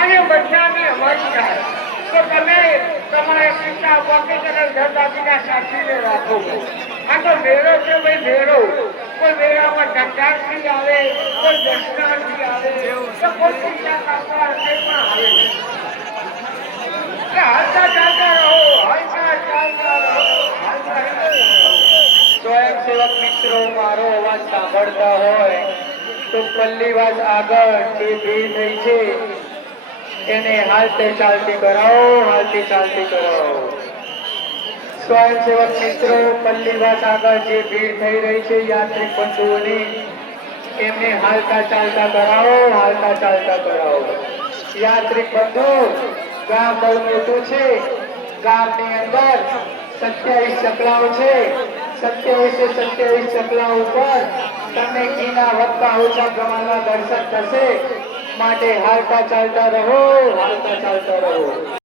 અને બધાને અમારી થાય તો તમે તમારા પિતા બાકી કરેલ ધરદાદીના સાચવીને રાખો. આ તો મેળો છે ભાઈ, મેળો. કોઈ મેળામાં ધંધાથી આવે, કોઈ દર્શનાર્થી આવે, તો કોઈ પૈસા કાપવા પણ આવે. હાલતા ચાલતા રહો, હાલતા ચાલતા રહો, હાલતા ચાલતા રહો. સ્વયંસેવક મિત્રો મારો અવાજ સાંભળતા હોય તો પલ્લીવાસ આગળ જે ભીડ થઈ છે એને હાલતે ચાલતી કરાવો, હાલતી ચાલતી કરાવો. સ્વયંસેવક મિત્રો પલ્લીવાસ આગળ જે ભીડ થઈ રહી છે યાત્રિક બંધુઓની, એમને હાલતા ચાલતા કરાવો, હાલતા ચાલતા કરાવો. યાત્રિક બંધુ, ગામ બહુ મોટું છે. ગામની અંદર 27 ચકલાઓ છે. 27 ચકલાઓ ઉપર તમને ઘીના વધતા ઓછા પ્રમાણમાં દર્શન થશે. માટે હાલતા ચાલતા રહો, હાલતા ચાલતા રહો.